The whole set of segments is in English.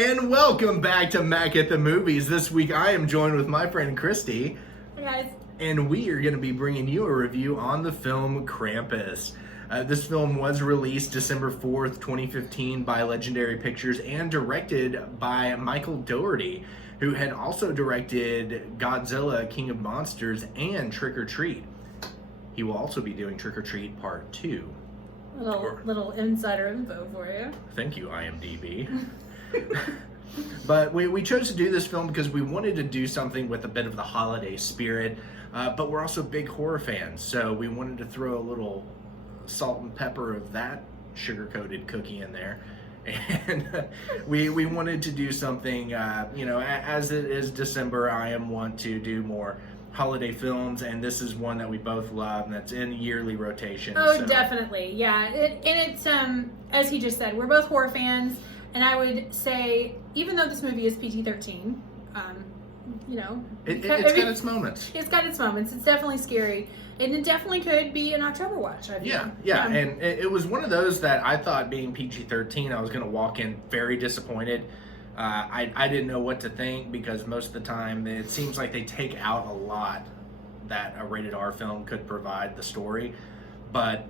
and welcome back to Mac at the Movies. This week I am joined with my friend Kristy. Hey guys. And we are going to be bringing you a review on the film Krampus. This film was released December 4th, 2015 by Legendary Pictures and directed by Michael Dougherty, who had also directed Godzilla, King of Monsters and Trick or Treat. He will also be doing Trick or Treat Part 2. Little insider info for you. Thank you, IMDb. But we chose to do this film because we wanted to do something with a bit of the holiday spirit, but we're also big horror fans, so we wanted to throw a little salt and pepper of that sugar-coated cookie in there. And we wanted to do something, as it is December, I want to do more holiday films, and this is one that we both love, and that's in yearly rotation. Oh, so. Definitely, yeah. It's as he just said, we're both horror fans, and I would say, even though this movie is PG-13, it's got its moments. It's got its moments. It's definitely scary, and it definitely could be an October watch. Yeah, and it was one of those that I thought, being PG-13, I was going to walk in very disappointed. I didn't know what to think, because most of the time it seems like they take out a lot that a rated R film could provide the story, but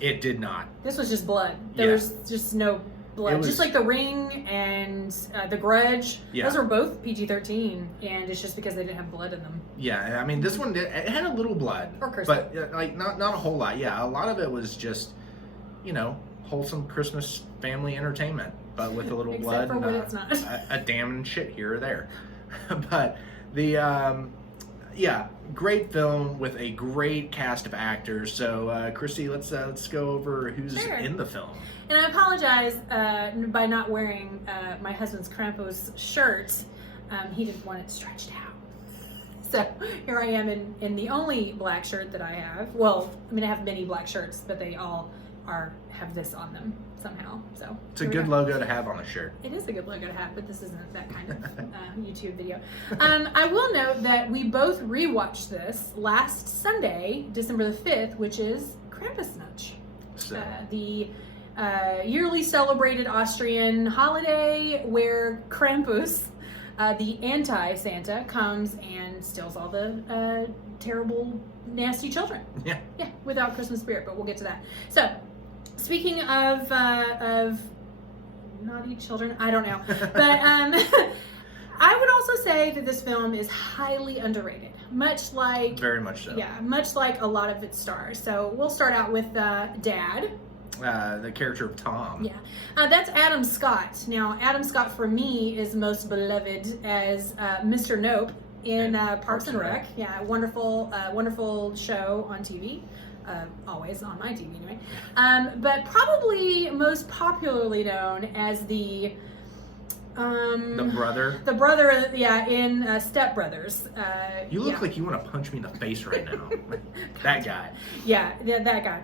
it did not. This was just blood. There was just no blood. Just like The Ring and The Grudge. Yeah. Those were both PG-13, and it's just because they didn't have blood in them. Yeah, I mean, this one it had a little blood, but not a whole lot. Yeah, a lot of it was just, wholesome Christmas family entertainment, but with a little blood for and when it's not. a damning shit here or there. But the great film with a great cast of actors. So Kristy, let's go over who's in the film. And I apologize by not wearing my husband's Krampus shirt. He didn't want it stretched out. So here I am in the only black shirt that I have. Well, I have many black shirts, but they all have this on them somehow. So it's a good logo to have on a shirt. It is a good logo to have, but this isn't that kind of YouTube video. I will note that we both rewatched this last Sunday, December the 5th, which is Krampusnacht, the yearly celebrated Austrian holiday where Krampus, the anti-Santa, comes and steals all the terrible, nasty children. Yeah, without Christmas spirit, but we'll get to that. So, speaking of naughty children, I don't know, but I would also say that this film is highly underrated, very much so. Yeah, much like a lot of its stars. So we'll start out with Dad. The character of Tom. Yeah, that's Adam Scott. Now, Adam Scott for me is most beloved as Mr. Nope in Parks and Rec. Yeah, wonderful show on TV. Always on my TV anyway. But probably most popularly known as the brother. The brother, in Step Brothers. You look like you want to punch me in the face right now. That guy. Yeah, that guy.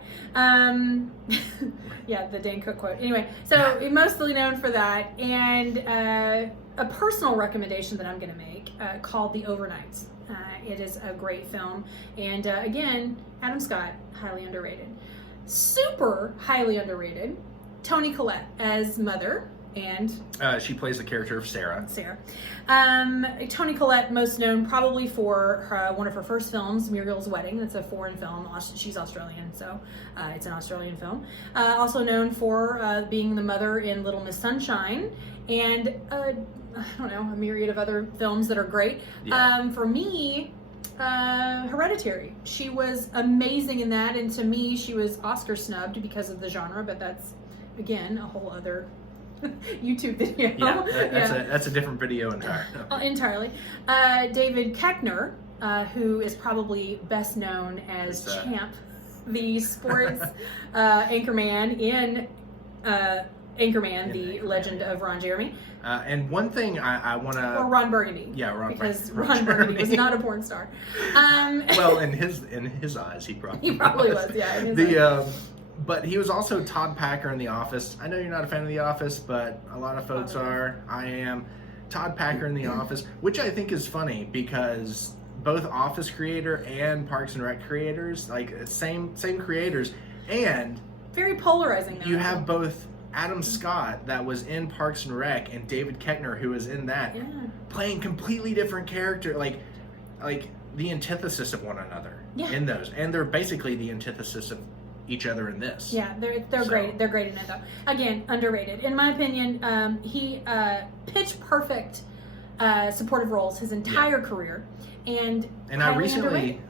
The Dane Cook quote. Anyway, so mostly known for that, and a personal recommendation that I'm going to make called The Overnights. It is a great film, and again, Adam Scott, highly underrated. Super highly underrated, Toni Collette as Mother. And she plays the character of Sarah. Toni Collette, most known probably for one of her first films, Muriel's Wedding. That's a foreign film. She's Australian, so it's an Australian film. Also known for being the mother in Little Miss Sunshine, and a myriad of other films that are great. Yeah. For me, Hereditary. She was amazing in that, and to me, she was Oscar snubbed because of the genre. But that's again a whole other YouTube video. That's a different video entirely. David Koechner, who is probably best known as Champ, the sports anchorman in Anchorman, The Legend of Ron Jeremy. And one thing I want to... Or Ron Burgundy. Yeah, Ron Burgundy was not a porn star. Well, in his eyes, he probably was. Yeah. But he was also Todd Packer in The Office. I know you're not a fan of The Office, but a lot of folks are. I am. Todd Packer in The Office, which I think is funny because both Office creator and Parks and Rec creators, same creators, and very polarizing. You have both Adam Scott that was in Parks and Rec, and David Koechner, who was in that, playing completely different character, like the antithesis of one another in those, and they're basically the antithesis of each other in this. Yeah, they're great. They're great in it though. Again, underrated in my opinion. He pitch perfect supportive roles his entire career, and I recently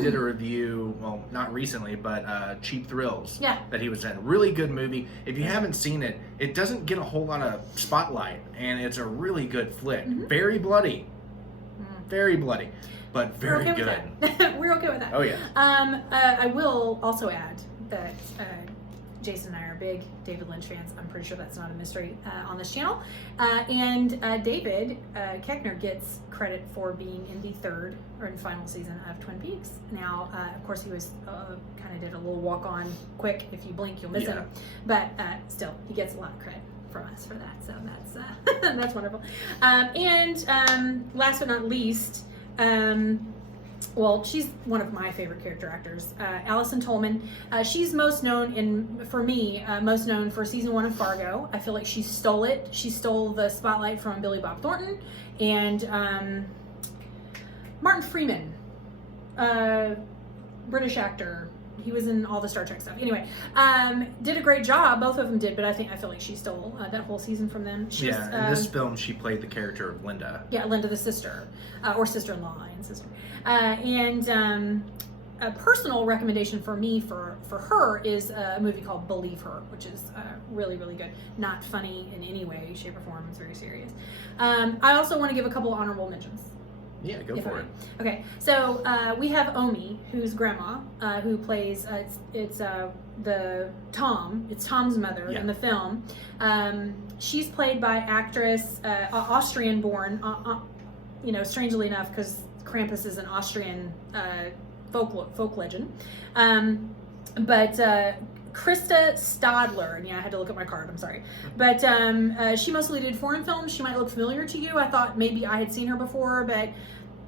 did a review. Well, not recently, but Cheap Thrills. Yeah. That he was in. Really good movie. If you haven't seen it, it doesn't get a whole lot of spotlight, and it's a really good flick. Very bloody. Very bloody, but very good. We're okay with that. Oh yeah. I will also add that Jason and I are big David Lynch fans. I'm pretty sure that's not a mystery on this channel. And David Koechner gets credit for being in the third or in final season of Twin Peaks. Now, of course, he was kind of did a little walk on quick. If you blink, you'll miss him. But still, he gets a lot of credit from us for that. So that's that's wonderful. And last but not least, well, she's one of my favorite character actors, Allison Tolman. She's most known most known for season 1 of Fargo. I feel like she stole it. She stole the spotlight from Billy Bob Thornton and Martin Freeman, British actor. He was in all the Star Trek stuff. Anyway, did a great job. Both of them did, but I feel like she stole that whole season from them. In this film, she played the character of Linda. Yeah, Linda, the sister, or sister-in-law and sister. And a personal recommendation for me for her is a movie called Believe Her, which is really, really good. Not funny in any way, shape, or form. It's very serious. I also want to give a couple honorable mentions. Yeah, go for it. Okay, so we have Omi, who's grandma, who plays it's Tom's mother in the film. She's played by actress Austrian-born, strangely enough, because Krampus is an Austrian folk legend. But Krista Stadler, and I had to look at my card, I'm sorry. But she mostly did foreign films. She might look familiar to you. I thought maybe I had seen her before, but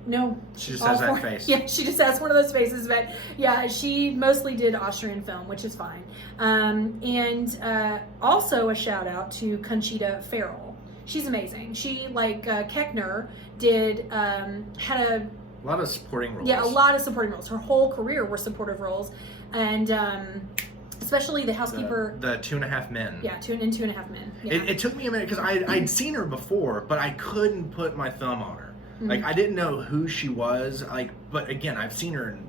no. She just has that face. Yeah, she just has one of those faces, but yeah, she mostly did Austrian film, which is fine. And also a shout out to Conchita Ferrell. She's amazing. She, like Koechner, had a lot of supporting roles. Yeah, a lot of supporting roles. Her whole career were supportive roles, and especially the housekeeper. The 2.5 Men. Yeah, 2.5 Men. Yeah. It took me a minute because I'd seen her before, but I couldn't put my thumb on her. Like, I didn't know who she was. But again, I've seen her in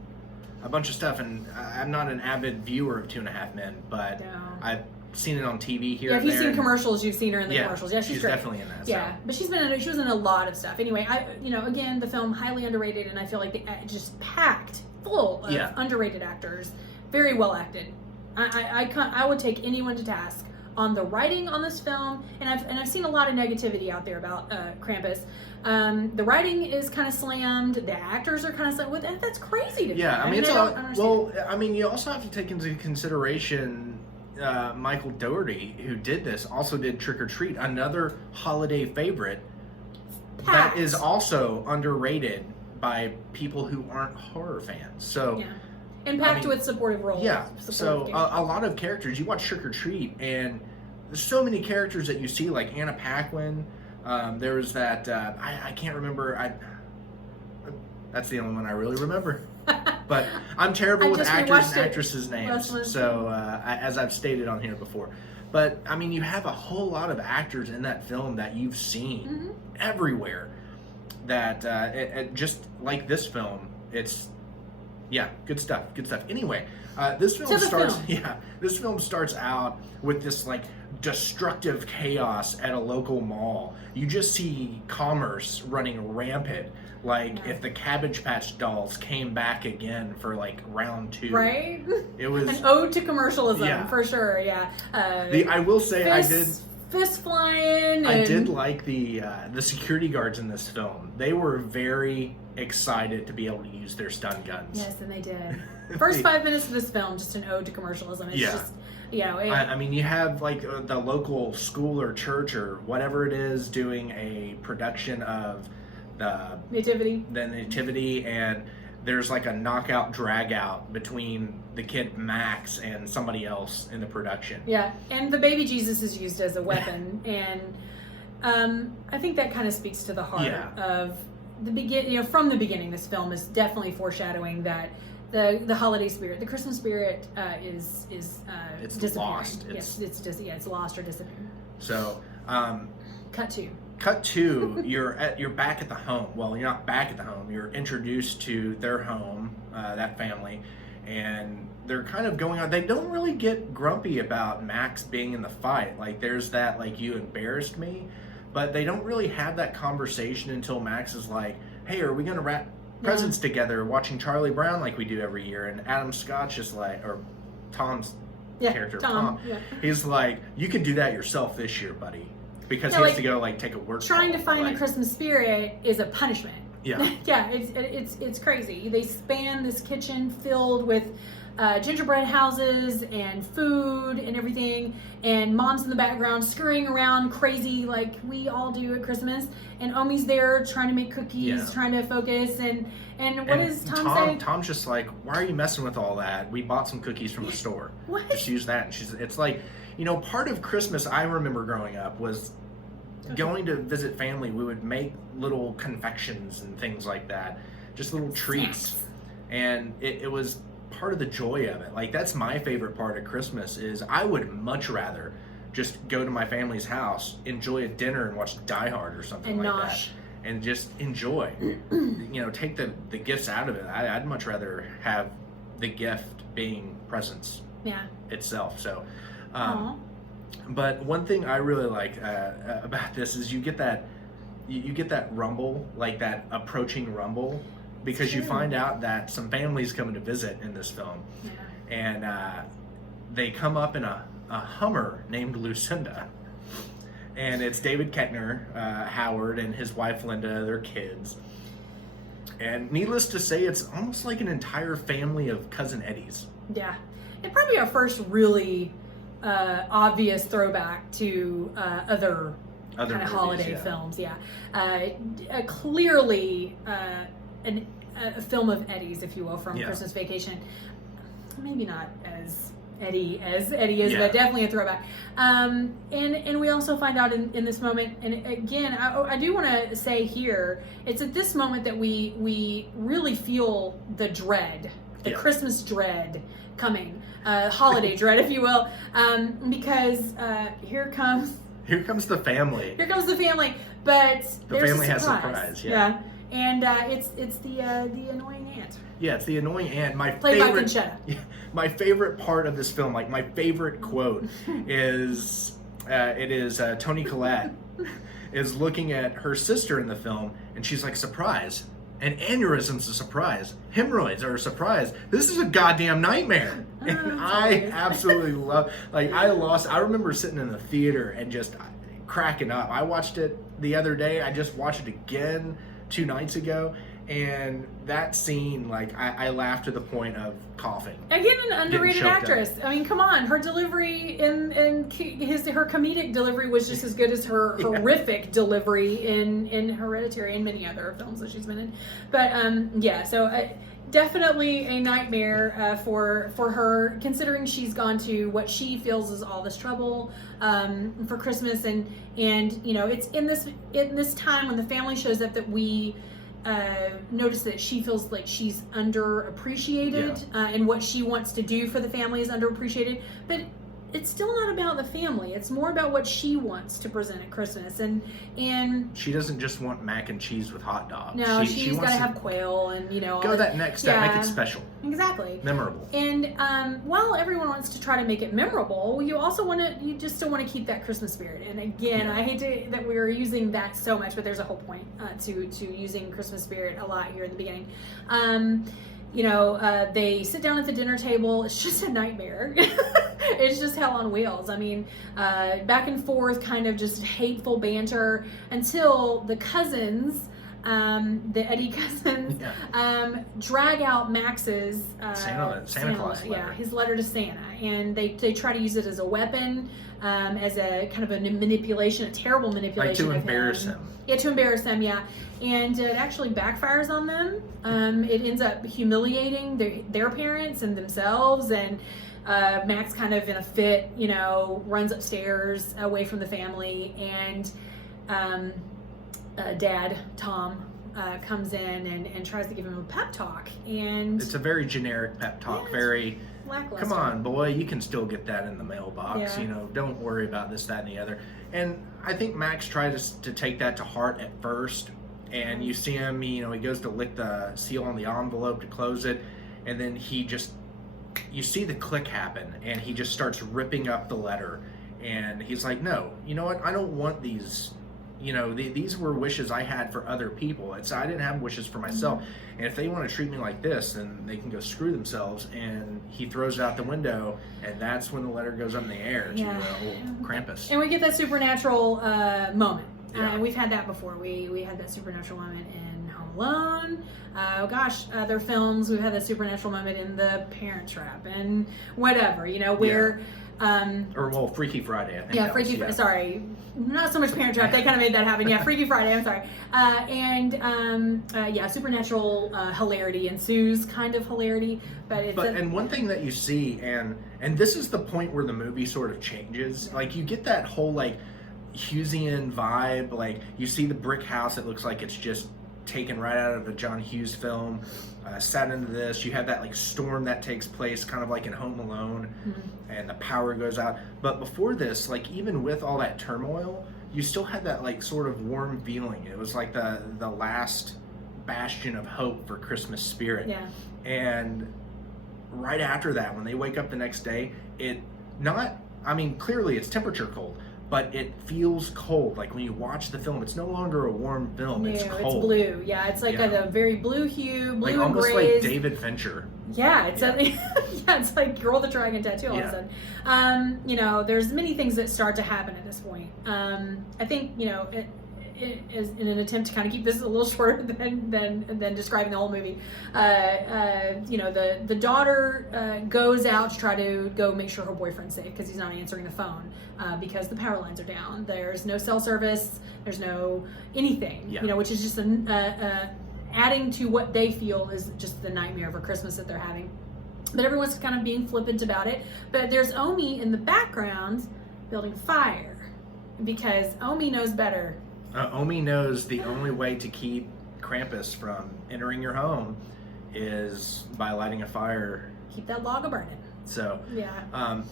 a bunch of stuff, and I'm not an avid viewer of 2.5 Men, but I've seen it on TV here. Yeah, if you've seen commercials, you've seen her in the commercials. Yeah, she's great. Definitely in that. Yeah, but she was in a lot of stuff. Anyway, again, the film highly underrated, and I feel like just packed full of underrated actors, very well acted. I would take anyone to task on the writing on this film, and I've seen a lot of negativity out there about Krampus. The writing is kind of slammed. The actors are kind of slammed. That's crazy to me. Yeah, I mean, I don't understand. Well, I mean, you also have to take into consideration Michael Dougherty, who did this, also did Trick or Treat, another holiday favorite that is also underrated by people who aren't horror fans. So. Yeah. And packed with supportive roles. Yeah, so a lot of characters. You watch Trick or Treat, and there's so many characters that you see, like Anna Paquin. There was that, I can't remember. That's the only one I really remember. But I'm terrible with actors and actresses' names, so as I've stated on here before. But, I mean, you have a whole lot of actors in that film that you've seen everywhere. That, just like this film, it's... Yeah, good stuff. Anyway, this film starts out with this like destructive chaos at a local mall. You just see commerce running rampant, like if the Cabbage Patch Dolls came back again for like round 2. Right? It was an ode to commercialism for sure. Yeah. I will say fist flying. I did like the security guards in this film. They were very excited to be able to use their stun guns. Yes, and they did. First 5 minutes of this film, just an ode to commercialism. It's just, I mean, you have like the local school or church or whatever it is doing a production of the Nativity, and there's like a knockout drag out between the kid Max and somebody else in the production. Yeah, and the baby Jesus is used as a weapon, and I think that kind of speaks to the heart of the from the beginning. This film is definitely foreshadowing that the holiday spirit, the Christmas spirit, is it's lost. It's lost or disappearing. So, Cut to you're back at the home. Well, you're not back at the home. You're introduced to their home, that family, and they're kind of going on. They don't really get grumpy about Max being in the fight. Like, there's that, like, you embarrassed me, but they don't really have that conversation until Max is like, hey, are we gonna wrap presents together watching Charlie Brown like we do every year? And Adam Scott's just like, or Tom's character, Tom, he's like, you can do that yourself this year, buddy. Because he has to go, like, take a work. Trying to find a Christmas spirit is a punishment. Yeah. Yeah, it's crazy. They span this kitchen filled with gingerbread houses and food and everything, and mom's in the background scurrying around crazy like we all do at Christmas, and Omi's there trying to make cookies, trying to focus, and what does Tom say? Tom's just like, why are you messing with all that? We bought some cookies from the store. What? Just use that. And it's like, part of Christmas I remember growing up was going to visit family. We would make little confections and things like that, just little treats. And it was part of the joy of it. Like, that's my favorite part of Christmas is I would much rather just go to my family's house, enjoy a dinner, and watch Die Hard or something that. And just enjoy. Take the gifts out of it. I'd much rather have the gift being presents itself. So, but one thing I really like about this is you get that rumble, like that approaching rumble, because you find out that some families coming to visit in this film, and they come up in a Hummer named Lucinda, and it's David Koechner, Howard, and his wife Linda, their kids, and needless to say, it's almost like an entire family of Cousin Eddies. Yeah, and probably our first really obvious throwback to other kind of holiday films. Clearly a film of Eddie's, if you will, from Christmas Vacation. Maybe not as Eddie is, but definitely a throwback. And we also find out in this moment, and again, I do want to say here, it's at this moment that we really feel the dread, the Christmas dread coming, holiday dread, if you will, because here comes the family. Here comes the family, but the family has a surprise. And it's the annoying aunt. Yeah, it's the annoying aunt. Played by Conchetta. My favorite part of this film, like my favorite quote, is Toni Collette is looking at her sister in the film, and she's like, surprise. And aneurysm's a surprise. Hemorrhoids are a surprise. This is a goddamn nightmare. And I absolutely love, I remember sitting in the theater and just cracking up. I watched it the other day. I just watched it again 2 nights ago. And that scene, I laughed to the point of coughing. Again, an underrated actress. I mean, come on. Her delivery her comedic delivery was just as good as her horrific delivery in Hereditary and many other films that she's been in. But, so definitely a nightmare for her, considering she's gone to what she feels is all this trouble for Christmas. And it's in this time when the family shows up that we notice that she feels like she's underappreciated, and what she wants to do for the family is underappreciated, but it's still not about the family. It's more about what she wants to present at Christmas, and she doesn't just want mac and cheese with hot dogs. No, she's got to have quail and go that next step, make it special, exactly, memorable. And while everyone wants to try to make it memorable, you just still want to keep that Christmas spirit. And again, I hate that we're using that so much, but there's a whole point to using Christmas spirit a lot here in the beginning. They sit down at the dinner table. It's just a nightmare. It's just hell on wheels. I mean, back and forth, kind of just hateful banter until the cousins the Eddie cousins, drag out Max's Santa Claus letter. Yeah, his letter to Santa, and they try to use it as a weapon, as a kind of a manipulation, a terrible manipulation, like to embarrass him. Yeah, to embarrass them. Yeah, and it actually backfires on them. It ends up humiliating their parents and themselves, and Max, kind of in a fit, runs upstairs away from the family, and Dad, Tom, comes in and tries to give him a pep talk. And it's a very generic pep talk, very, come on, boy, you can still get that in the mailbox, don't worry about this, that, and the other. And I think Max tries to take that to heart at first, and you see him, he goes to lick the seal on the envelope to close it, and then you see the click happen, and he just starts ripping up the letter, and he's like, no, you know what, I don't want these, these were wishes I had for other people. I didn't have wishes for myself, and if they want to treat me like this, then they can go screw themselves. And he throws it out the window, and that's when the letter goes up in the air to old Krampus. And we get that supernatural moment. Yeah. We've had that before. We had that supernatural moment in Home Alone. Other films, we've had that supernatural moment in The Parent Trap and whatever, where... Freaky Friday, I think. Yeah, Freaky Friday. Sorry, not so much Parent Trap. They kind of made that happen. Yeah, Freaky Friday. I'm sorry. Supernatural hilarity ensues, kind of hilarity, but it's. And one thing that you see, and this is the point where the movie sort of changes. Like, you get that whole Hughesian vibe. Like, you see the brick house. It looks like it's just taken right out of a John Hughes film. Set into this, you have that storm that takes place kind of like in Home Alone, and the power goes out. But before this, even with all that turmoil, you still had that sort of warm feeling. It was like the last bastion of hope for Christmas spirit. Yeah. And right after that, when they wake up the next day, clearly it's temperature cold, but it feels cold. Like, when you watch the film, it's no longer a warm film. No, it's cold. It's blue. Yeah, it's a very blue hue, blue and almost grays. like David Fincher. Yeah, it's like Girl with the Dragon Tattoo all of a sudden. There's many things that start to happen at this point. I think, it is in an attempt to kind of keep this a little shorter than describing the whole movie. The daughter goes out to try to go make sure her boyfriend's safe because he's not answering the phone because the power lines are down. There's no cell service. There's no anything. Which is just adding to what they feel is just the nightmare of a Christmas that they're having. But everyone's kind of being flippant about it. But there's Omi in the background building fire because Omi knows better. Omi knows the only way to keep Krampus from entering your home is by lighting a fire. Keep that log a-burning. So, yeah.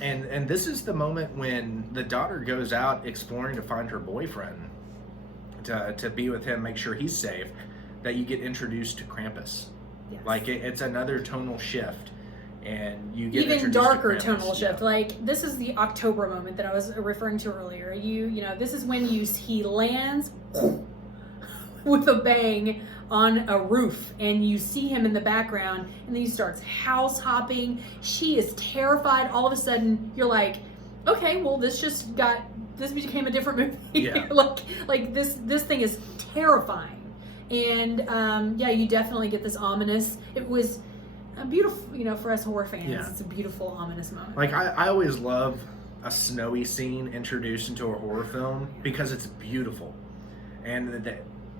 And this is the moment when the daughter goes out exploring to find her boyfriend, to be with him, make sure he's safe, that you get introduced to Krampus. Yes. It's another tonal shift. And you get even darker to tonal shift. This is the October moment that I was referring to earlier. This is when he lands with a bang on a roof, and you see him in the background, and then he starts house hopping. She is terrified. All of a sudden, you're like, okay, well, this became a different movie. Yeah. This thing is terrifying, and you definitely get this ominous. It was a beautiful, for us horror fans, It's a beautiful, ominous moment. I always love a snowy scene introduced into a horror film because it's beautiful. And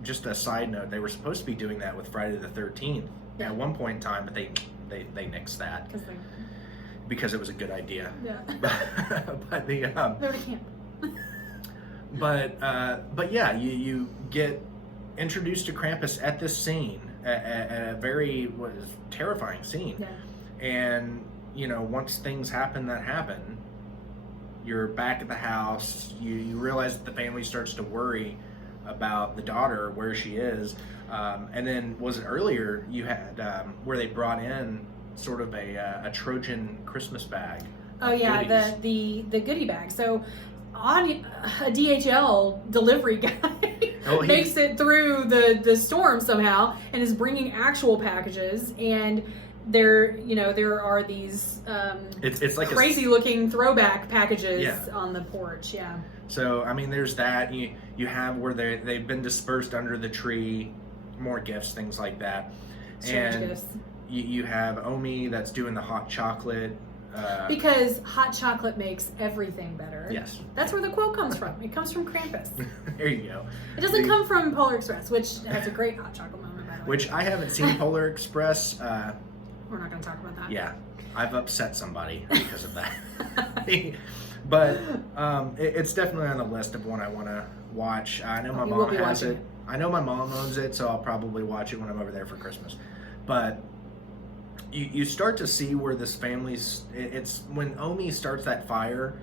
just a side note, they were supposed to be doing that with Friday the 13th at one point in time, but they nixed that because it was a good idea. Yeah. But the they're to camp. but you get introduced to Krampus at this scene. A very terrifying scene. Yeah. And once things happen, you're back at the house. You realize that the family starts to worry about the daughter, where she is, and then was it earlier you had where they brought in sort of a Trojan Christmas bag. Oh yeah, goodies. the goodie bag. So a DHL delivery guy makes it through the storm somehow and is bringing actual packages, and there are these it's like crazy looking throwback packages on the porch. Yeah. So there's that. You have where they've been dispersed under the tree, more gifts, things like that. Strange And gifts. you have Omi that's doing the hot chocolate. Because hot chocolate makes everything better. Yes. That's where the quote comes from. It comes from Krampus. There you go. It doesn't come from Polar Express, which has a great hot chocolate moment, by the way. Which I haven't seen Polar Express. We're not going to talk about that. Yeah, I've upset somebody because of that. But it's definitely on the list of one I want to watch. I know my You will mom be has watching it. I know my mom owns it, so I'll probably watch it when I'm over there for Christmas. But you start to see where this family's. It's when Omi starts that fire,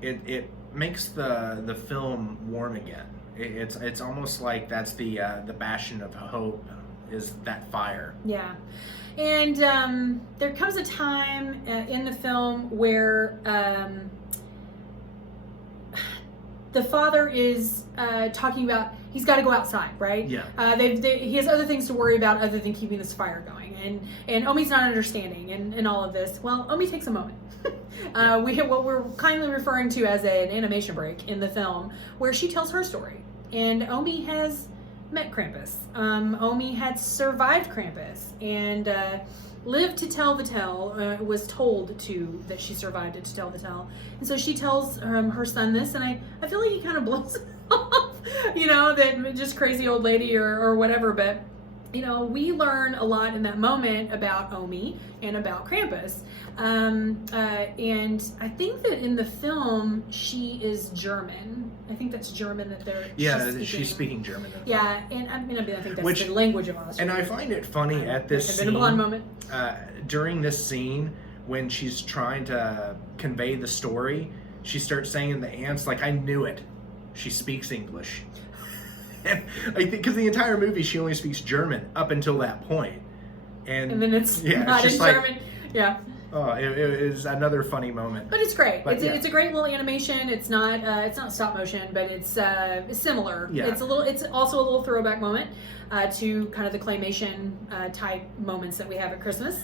it makes the film warm again. It's almost like that's the bastion of hope, is that fire. Yeah. And there comes a time in the film where the father is talking about he's got to go outside, right? Yeah. He has other things to worry about other than keeping this fire going. And Omi's not understanding and all of this. Well, Omi takes a moment. We have what we're kindly referring to as an animation break in the film where she tells her story. And Omi has met Krampus. Omi had survived Krampus and lived to tell the tale, was told that she survived it to tell the tale. And so she tells her son this, and I feel like he kind of blows it off, that just crazy old lady or whatever, but we learn a lot in that moment about Omi and about Krampus. And I think that in the film, she is German. I think that's German that she's speaking German. Yeah, and I think that's the language of Austria. And I find it funny at this I've scene, been a blonde moment. during this scene, when she's trying to convey the story, she starts saying the ants, like, I knew it. She speaks English. And I think because the entire movie she only speaks German up until that point, and then it's not in German. Yeah. Oh, it is another funny moment. But it's great. But, it's a great little animation. It's not stop motion, but it's similar. Yeah. It's also a little throwback moment to kind of the claymation type moments that we have at Christmas.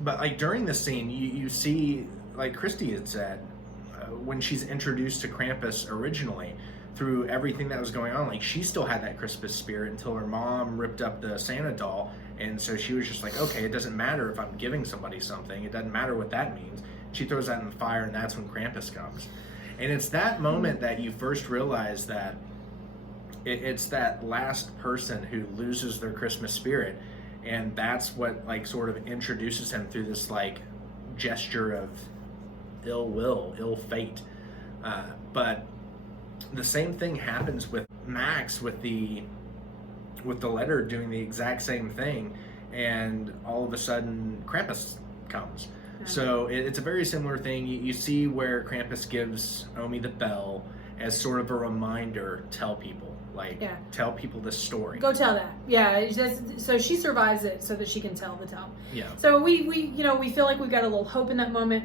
But like during this scene, you see, like Kristy had said, when she's introduced to Krampus originally, through everything that was going on, like she still had that Christmas spirit until her mom ripped up the Santa doll, and so she was just like, okay, it doesn't matter if I'm giving somebody something, it doesn't matter what that means. She throws that in the fire, and that's when Krampus comes. And it's that moment that you first realize that it's that last person who loses their Christmas spirit, and that's what like sort of introduces him through this like gesture of ill will, ill fate. But the same thing happens with Max with the letter doing the exact same thing, and all of a sudden Krampus comes. Yeah. So it's a very similar thing. You see where Krampus gives Omi the bell as sort of a reminder, tell people this story. Go tell that. Yeah, so she survives it so that she can tell the tale. Yeah. So we feel like we've got a little hope in that moment,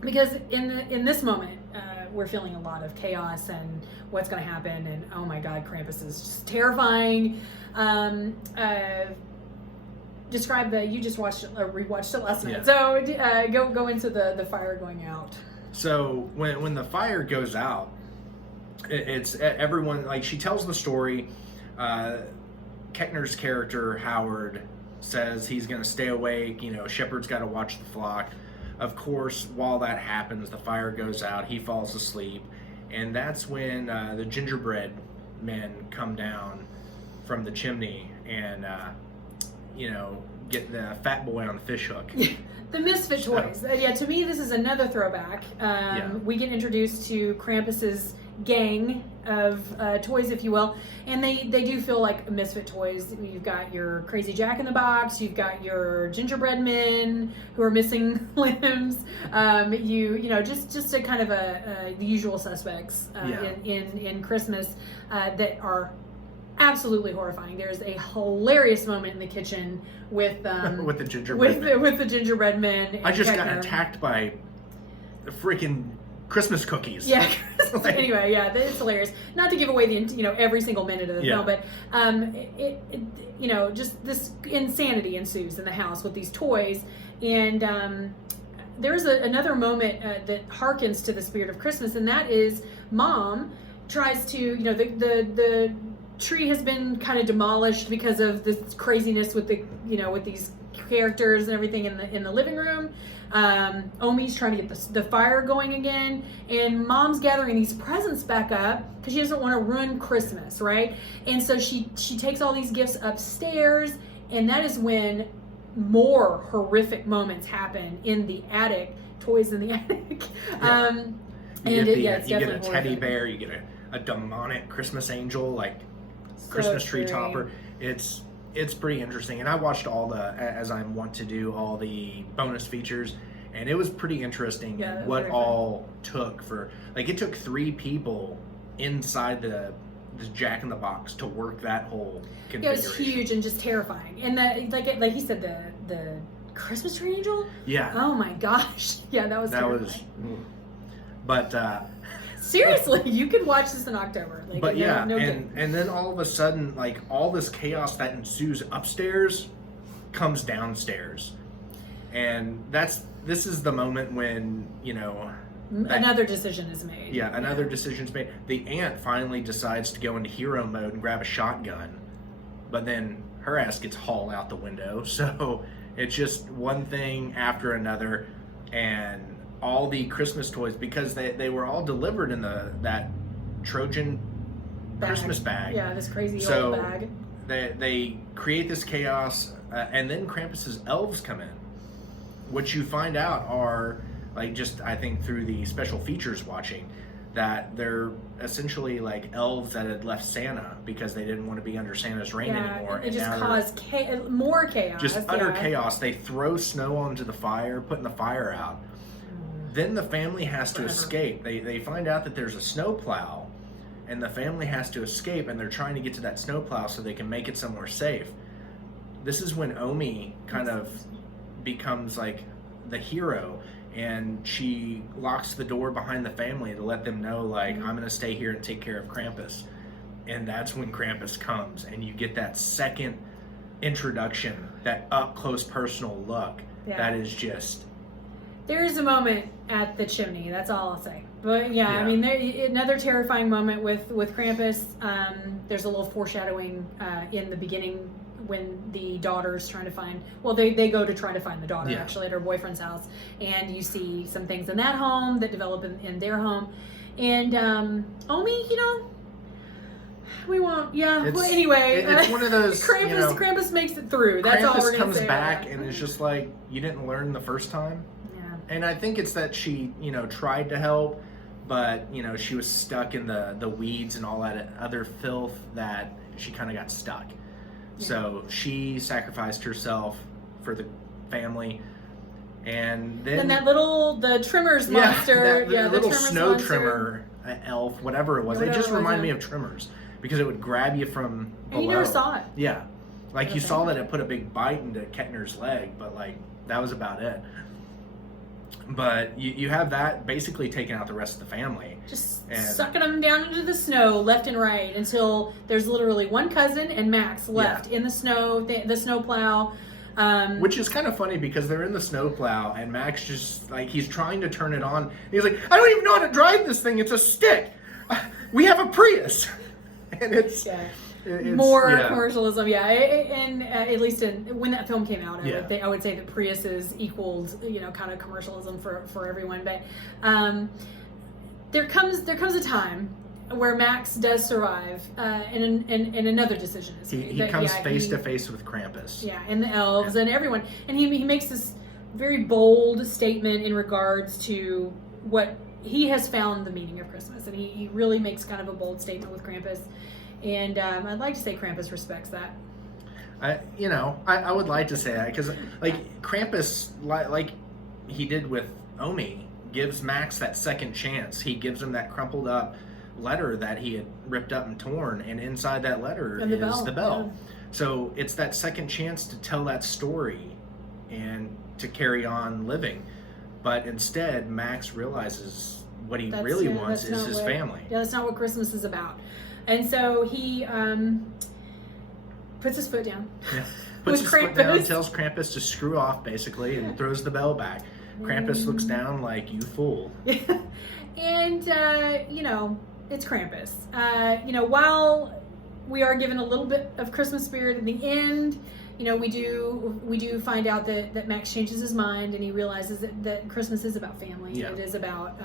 because in this moment we're feeling a lot of chaos and what's going to happen, and oh my God, Krampus is just terrifying. Describe that. You just rewatched it last night. Yeah. So go into the fire going out. So when the fire goes out, it's everyone, like she tells the story. Keckner's character Howard says he's going to stay awake. Shepard's got to watch the flock. Of course, while that happens, the fire goes out. He falls asleep, and that's when the gingerbread men come down from the chimney and get the fat boy on the fish hook. The Misfit toys. To me, this is another throwback. We get introduced to Krampus's gang of toys, if you will, and they do feel like Misfit toys. You've got your crazy Jack in the Box, you've got your gingerbread men who are missing limbs, just a kind of the usual suspects in Christmas that are absolutely horrifying. There's a hilarious moment in the kitchen with with the gingerbread men. With the gingerbread men. I just got attacked by the freaking Christmas cookies. Yeah. Anyway, it's hilarious. Not to give away the every single minute of the film, but just this insanity ensues in the house with these toys, and there's another moment that harkens to the spirit of Christmas, and that is Mom tries to the tree has been kind of demolished because of this craziness with the, with these characters and everything in the living room. Omi's trying to get the fire going again, and Mom's gathering these presents back up because she doesn't want to ruin Christmas, right? And so she takes all these gifts upstairs, and that is when more horrific moments happen in the attic. Toys in the attic. You get a teddy bear, you get a demonic Christmas angel, like Christmas tree topper. It's pretty interesting, and I watched as I want to do, all the bonus features, and it was pretty interesting what all took for, like, it took 3 people inside the Jack in the Box to work that whole configuration. It was huge and just terrifying, and that, like he said, the Christmas tree angel. Yeah. Oh my gosh. Yeah, that was terrifying. But seriously, you could watch this in October. Like, but yeah, and then all of a sudden, like, all this chaos that ensues upstairs comes downstairs, and this is the moment when another decision is made. Yeah, another decision's made. The aunt finally decides to go into hero mode and grab a shotgun, but then her ass gets hauled out the window. So it's just one thing after another, and all the Christmas toys, because they were all delivered in that Trojan Christmas bag. Yeah, this crazy old bag. They create this chaos, and then Krampus's elves come in, which you find out are, like, just, I think through the special features watching, that they're essentially like elves that had left Santa because they didn't want to be under Santa's reign anymore. It just caused more chaos. Just utter chaos. They throw snow onto the fire, putting the fire out. Then the family has to escape. They find out that there's a snowplow, and the family has to escape, and they're trying to get to that snowplow so they can make it somewhere safe. This is when Omi kind of becomes like the hero, and she locks the door behind the family to let them know, like, I'm going to stay here and take care of Krampus. And that's when Krampus comes, and you get that second introduction, that up-close personal look. That is just... There's a moment at the chimney, that's all I'll say. But I mean, another terrifying moment with Krampus. There's a little foreshadowing in the beginning when the daughter's trying to find, they go to try to find the daughter actually at her boyfriend's house, and you see some things in that home that develop in their home, and Omi, we won't. Anyway, it's one of those. Krampus makes it through. That's all we're gonna comes say. back and it's just like, you didn't learn the first time. Yeah. And I think it's that she, tried to help, but she was stuck in the weeds and all that other filth that she kind of got stuck. Yeah. So she sacrificed herself for the family, and then the Trimmers monster, the little Trimmers snow monster. Trimmer elf, whatever it was. It just reminded me of Trimmers because it would grab you from below. And you never saw it. Yeah, like you saw that it put a big bite into Kettner's leg, but like that was about it. But you have that basically taking out the rest of the family. Just sucking them down into the snow left and right until there's literally one cousin and Max left in the snow, the snowplow. Which is kind of funny because they're in the snowplow and Max just, like, he's trying to turn it on. He's like, I don't even know how to drive this thing. It's a stick. We have a Prius. And it's... more commercialism, and at least when that film came out, I would say that Priuses equaled, kind of commercialism for everyone. But there comes a time where Max does survive, and another decision is made. He comes face to face with Krampus. Yeah, and the elves and everyone, and he makes this very bold statement in regards to what he has found the meaning of Christmas, and he really makes kind of a bold statement with Krampus. And I'd like to say Krampus respects that. I would like to say that because, like, Krampus, like he did with Omi, gives Max that second chance. He gives him that crumpled up letter that he had ripped up and torn, and inside that letter is the bell. Yeah. So it's that second chance to tell that story and to carry on living. But instead, Max realizes what he really wants is his family. Yeah, that's not what Christmas is about. And so he puts his foot down. Yeah. Puts his foot down, tells Krampus to screw off, basically, and throws the bell back. Krampus looks down like, you fool. And, it's Krampus. While we are given a little bit of Christmas spirit in the end. You know, we do find out that Max changes his mind and he realizes that Christmas is about family. Yeah. It is about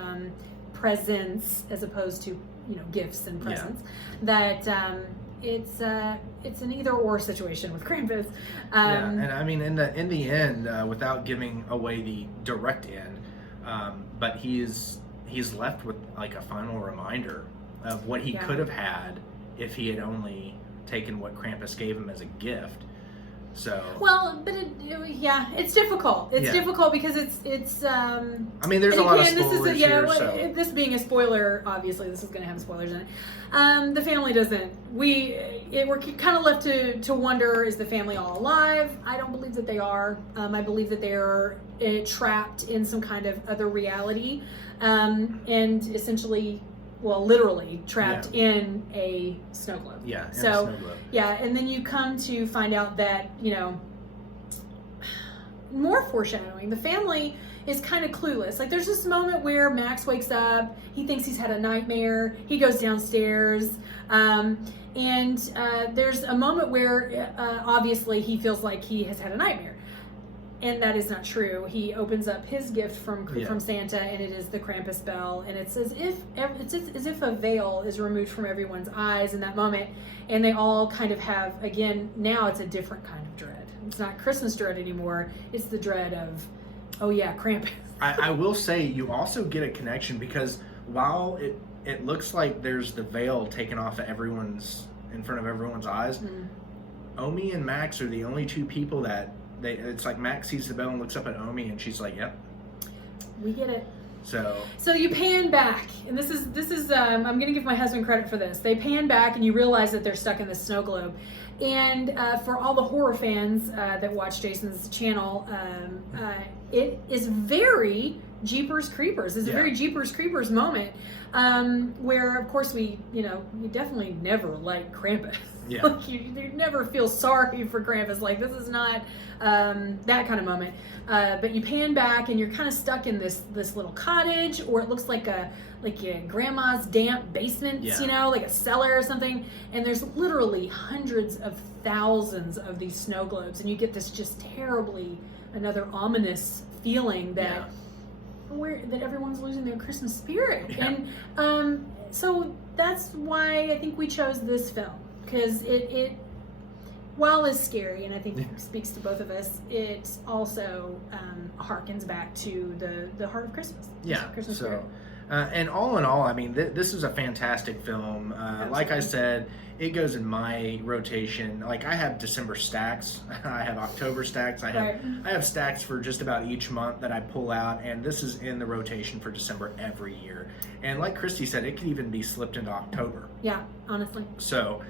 presents as opposed to, you know, gifts and presents. Yeah. That it's an either or situation with Krampus. Yeah, and I mean in the end, without giving away the direct end, but he's left with like a final reminder of what he could have had if he had only taken what Krampus gave him as a gift. So well, but it's difficult. It's difficult because it's. I mean, there's a lot of spoilers here. So. This being a spoiler, obviously this is going to have spoilers in it. The family doesn't. We're kind of left to wonder: is the family all alive? I don't believe that they are. I believe that they are trapped in some kind of other reality, and essentially. Well, literally trapped in a snow globe. Yeah. So, and then you come to find out that, you know, more foreshadowing. The family is kind of clueless. Like, there's this moment where Max wakes up. He thinks he's had a nightmare. He goes downstairs. And there's a moment where, obviously, he feels like he has had a nightmare. And that is not true. He opens up his gift from Santa, and it is the Krampus bell, and it's as if a veil is removed from everyone's eyes in that moment, and they all kind of have, again, now it's a different kind of dread. It's not Christmas dread anymore. It's the dread of, oh yeah, Krampus. I will say you also get a connection because while it looks like there's the veil taken off of in front of everyone's eyes, Omi and Max are the only two people that. It's like Max sees the bell and looks up at Omi and she's like, "Yep, we get it." So you pan back, and this is I'm gonna give my husband credit for this. They pan back and you realize that they're stuck in this snow globe. And for all the horror fans that watch Jason's channel, it is very Jeepers Creepers. It's a very Jeepers Creepers moment where, of course, we definitely never like Krampus. Yeah. Like you never feel sorry for Krampus. Like, this is not that kind of moment. But you pan back and you're kind of stuck in this little cottage, or it looks like your grandma's damp basement, like a cellar or something. And there's literally hundreds of thousands of these snow globes, and you get this just terribly another ominous feeling that that everyone's losing their Christmas spirit. Yeah. And so that's why I think we chose this film. Because it while is scary, and I think it speaks to both of us, it also harkens back to the heart of Christmas. Christmas spirit. And all in all, I mean, this is a fantastic film. Like I said, it goes in my rotation. Like, I have December stacks, I have October stacks, I have stacks for just about each month that I pull out, and this is in the rotation for December every year. And like Kristy said, it could even be slipped into October. Yeah, honestly. So,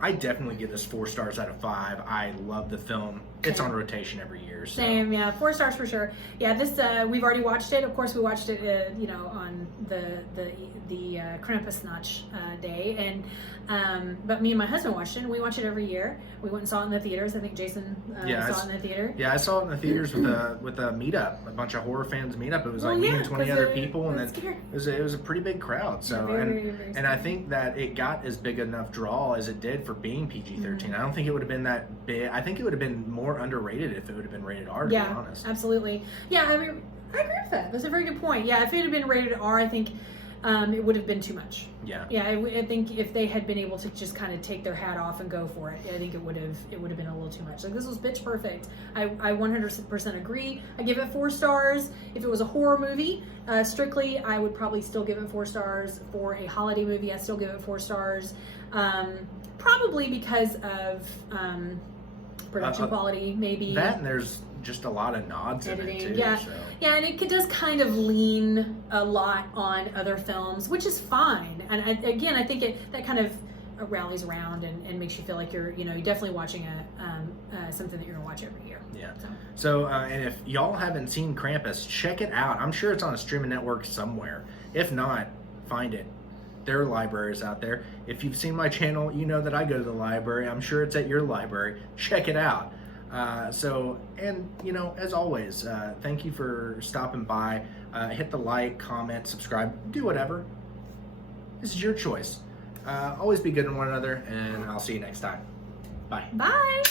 I definitely give this 4 stars out of 5. I love the film. It's on rotation every year. So. Same, yeah, 4 stars for sure. Yeah, this we've already watched it. Of course, we watched it, on the Krampusnacht day, and but me and my husband watched it. And we watch it every year. We went and saw it in the theaters. I think Jason saw it in the theater. Yeah, I saw it in the theaters with a meetup, a bunch of horror fans meetup. It was like me and 20 other people, and it was a pretty big crowd. So and I think that it got as big enough draw as it did for being PG-13. I don't think it would have been that big. I think it would have been more underrated if it would have been rated R, to be honest. Absolutely. Yeah, I mean, I agree with that. That's a very good point. Yeah, if it had been rated R, I think it would have been too much. Yeah. Yeah, I think if they had been able to just kind of take their hat off and go for it, I think it would have been a little too much. Like, this was pitch perfect. I 100% agree. I give it 4 stars. If it was a horror movie, strictly, I would probably still give it 4 stars. For a holiday movie, I still give it 4 stars. Probably because of production quality, maybe. That, and there's just a lot of nods editing, in it too. yeah. So. Yeah, and it does kind of lean a lot on other films, which is fine. And I think that kind of rallies around and makes you feel like you're definitely watching something that you're gonna watch every year. Yeah. So and if y'all haven't seen Krampus, check it out. I'm sure it's on a streaming network somewhere. If not, find it. There are libraries out there. If you've seen my channel, you know that I go to the library. I'm sure it's at your library. Check it out. As always, thank you for stopping by. Hit the like, comment, subscribe, do whatever. This is your choice. Always be good to one another, and I'll see you next time. Bye. Bye.